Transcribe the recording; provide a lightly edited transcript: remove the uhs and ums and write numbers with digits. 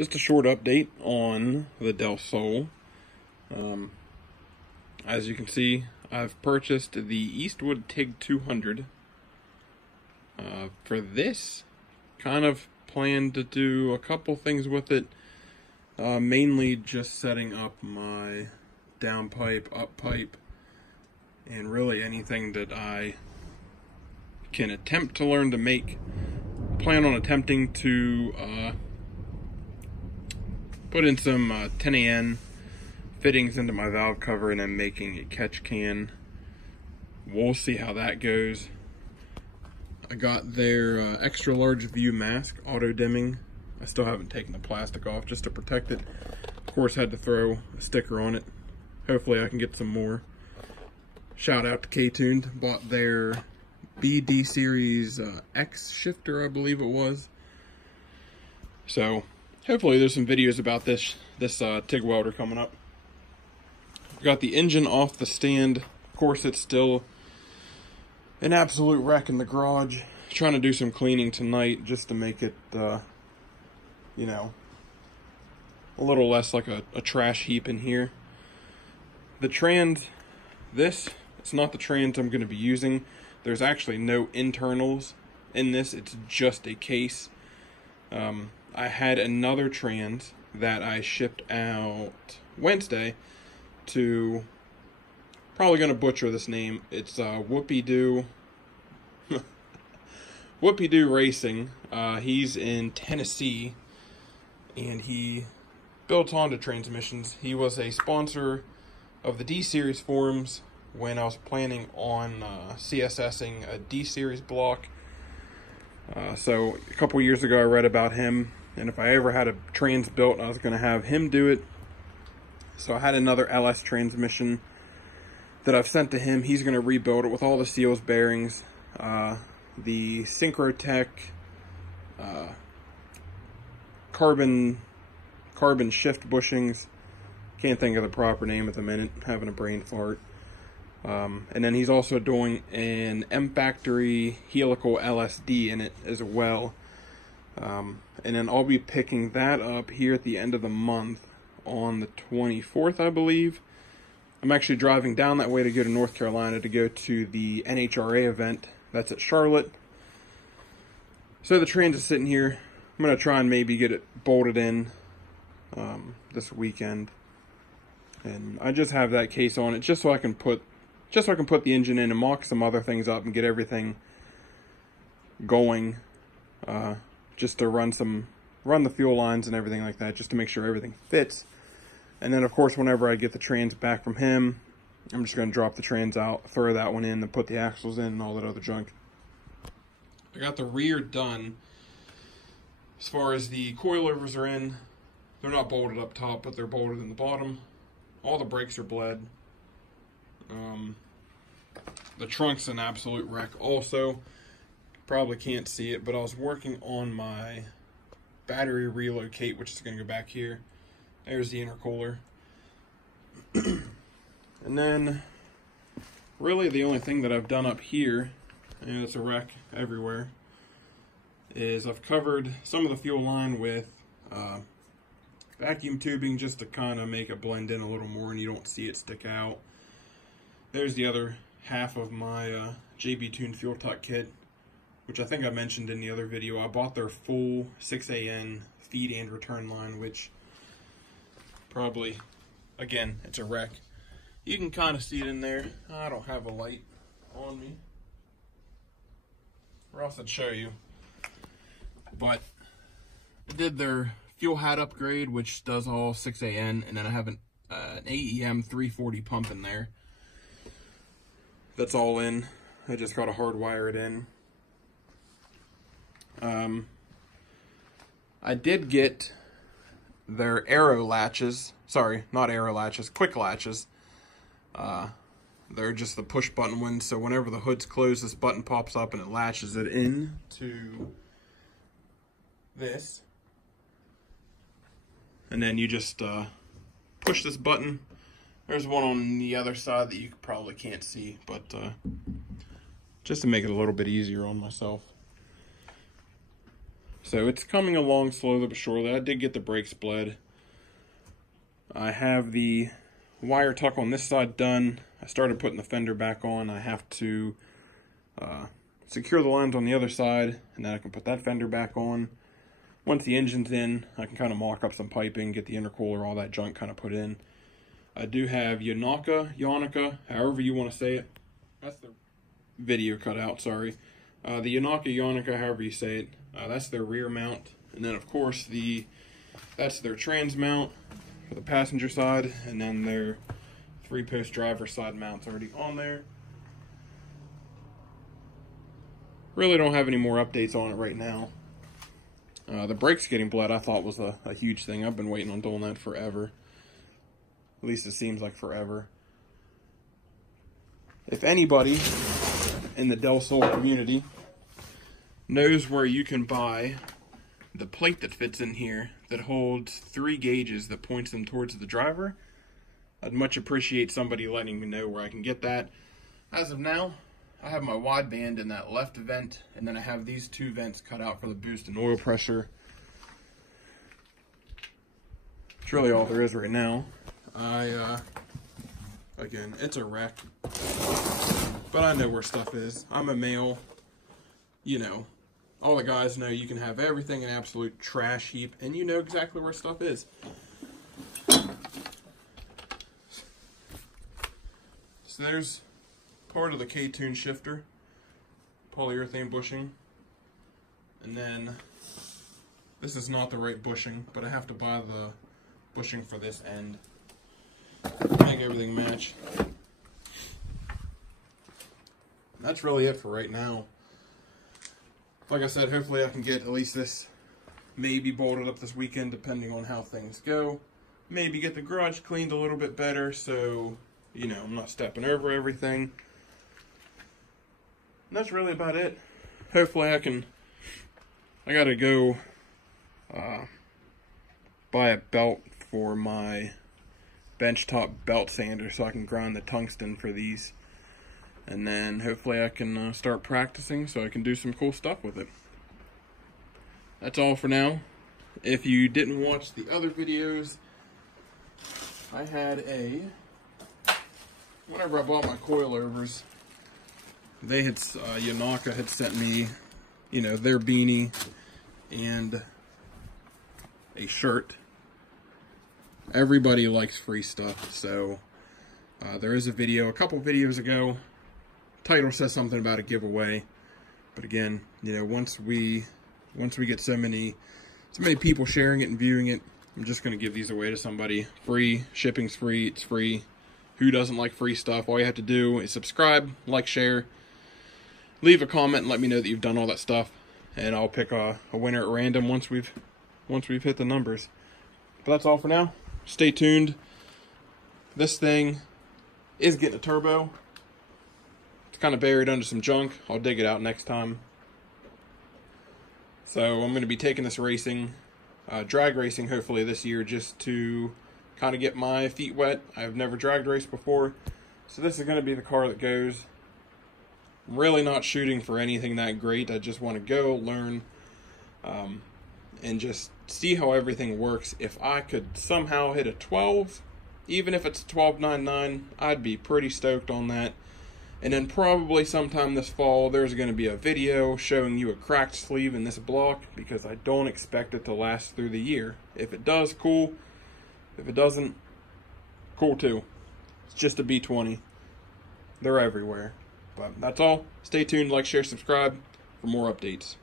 Just a short update on the Del Sol. As you can see, I've purchased the Eastwood TIG 200. For this, kind of planned to do a couple things with it. Mainly just setting up my down pipe, up pipe, and really anything that I can attempt to learn to make. Plan on attempting to put in some 10AN fittings into my valve cover and then making a catch can. We'll see how that goes. I got their extra large view mask, auto dimming. I still haven't taken the plastic off just to protect it. Of course, had to throw a sticker on it. Hopefully I can get some more. Shout out to Ktuned. Bought their BD Series X shifter, I believe it was. So hopefully there's some videos about this TIG welder coming up. Got the engine off the stand. Of course, it's still an absolute wreck in the garage. Trying to do some cleaning tonight just to make it, you know, a little less like a trash heap in here. The trans, it's not the trans I'm going to be using. There's actually no internals in this. It's just a case. I had another trans that I shipped out Wednesday to, probably going to butcher this name. It's Whoopie-Doo Racing. He's in Tennessee, and he built Honda transmissions. He was a sponsor of the D-Series forums when I was planning on CSSing a D-Series block. So a couple years ago I read about him, and if I ever had a trans built, I was going to have him do it. So I had another LS transmission that I've sent to him. He's going to rebuild it with all the seals, bearings, the Synchrotech carbon shift bushings. Can't think of the proper name at the minute, having a brain fart. And then he's also doing an M Factory helical LSD in it as well. And then I'll be picking that up here at the end of the month on the 24th, I believe. I'm actually driving down that way to go to North Carolina to go to the NHRA event. That's at Charlotte. So the trans is sitting here. I'm going to try and maybe get it bolted in this weekend. And I just have that case on it just so I can put the engine in and mock some other things up and get everything going. Just to run the fuel lines and everything like that, just to make sure everything fits. And then of course whenever I get the trans back from him, I'm just going to drop the trans out, throw that one in, and put the axles in and all that other junk. I got the rear done. As far as the coilovers are in, they're not bolted up top, but they're bolted in the bottom. All the brakes are bled. The trunk's an absolute wreck also. Probably can't see it, but I was working on my battery relocate, which is going to go back here. There's the intercooler. And then really the only thing that I've done up here, and it's a wreck everywhere, is I've covered some of the fuel line with vacuum tubing just to kind of make it blend in a little more and you don't see it stick out. There's the other half of my JB Tuned fuel tuck kit, which I think I mentioned in the other video. I bought their full 6AN feed and return line, which probably, again, it's a wreck. You can kind of see it in there. I don't have a light on me, or else I'd show you. But I did their fuel hat upgrade, which does all 6AN, and then I have an AEM 340 pump in there. That's all in. I just got to hardwire it in. I did get their arrow latches. Sorry, not arrow latches, quick latches. They're just the push button ones, so whenever the hood's closed, this button pops up and it latches it in to this. And then you just push this button. There's one on the other side that you probably can't see, but just to make it a little bit easier on myself. So it's coming along slowly but surely. I did get the brakes bled. I have the wire tuck on this side done. I started putting the fender back on. I have to secure the lines on the other side, and then I can put that fender back on. Once the engine's in, I can kind of mock up some piping, get the intercooler, all that junk kind of put in. I do have Yanaka, however you want to say it. That's the video cut out, sorry. The Yanaka, however you say it. That's their rear mount. And then, of course, that's their trans mount for the passenger side. And then their 3-post driver side mount's already on there. Really don't have any more updates on it right now. The brakes getting bled I thought was a huge thing. I've been waiting on doing that forever. At least it seems like forever. If anybody in the Del Sol community knows where you can buy the plate that fits in here that holds 3 gauges that points them towards the driver, I'd much appreciate somebody letting me know where I can get that. As of now, I have my wideband in that left vent, and then I have these 2 vents cut out for the boost and oil pressure. It's really all there is right now. Again, it's a wreck, but I know where stuff is. I'm a male, you know, all the guys know you can have everything in absolute trash heap, and you know exactly where stuff is. So there's part of the Ktuned shifter, polyurethane bushing, and then this is not the right bushing, but I have to buy the bushing for this end. Make everything match. That's really it for right now. Like I said, hopefully I can get at least this maybe bolted up this weekend, depending on how things go. Maybe get the garage cleaned a little bit better, so, you know, I'm not stepping over everything. And that's really about it. Hopefully I gotta go buy a belt for my benchtop belt sander so I can grind the tungsten for these. And then hopefully I can start practicing so I can do some cool stuff with it. That's all for now. If you didn't watch the other videos, I had whenever I bought my coilovers, they had, Yanaka had sent me, you know, their beanie and a shirt. Everybody likes free stuff, so there is a video, a couple videos ago. Title says something about a giveaway, but again, you know, once we get so many people sharing it and viewing it, I'm just going to give these away to somebody. Free, shipping's free, it's free. Who doesn't like free stuff? All you have to do is subscribe, like, share, leave a comment, and let me know that you've done all that stuff, and I'll pick a winner at random once we've hit the numbers. But that's all for now. Stay tuned. This thing is getting a turbo. It's kind of buried under some junk. I'll dig it out next time. So I'm going to be taking this racing, drag racing hopefully this year, just to kind of get my feet wet. I've never drag raced before, so this is going to be the car that goes. I'm really not shooting for anything that great. I just want to go learn and just see how everything works. If I could somehow hit a 12, even if it's a 12.99, I'd be pretty stoked on that. And then probably sometime this fall, there's going to be a video showing you a cracked sleeve in this block, because I don't expect it to last through the year. If it does, cool. If it doesn't, cool too. It's just a B20. They're everywhere. But that's all. Stay tuned, like, share, subscribe for more updates.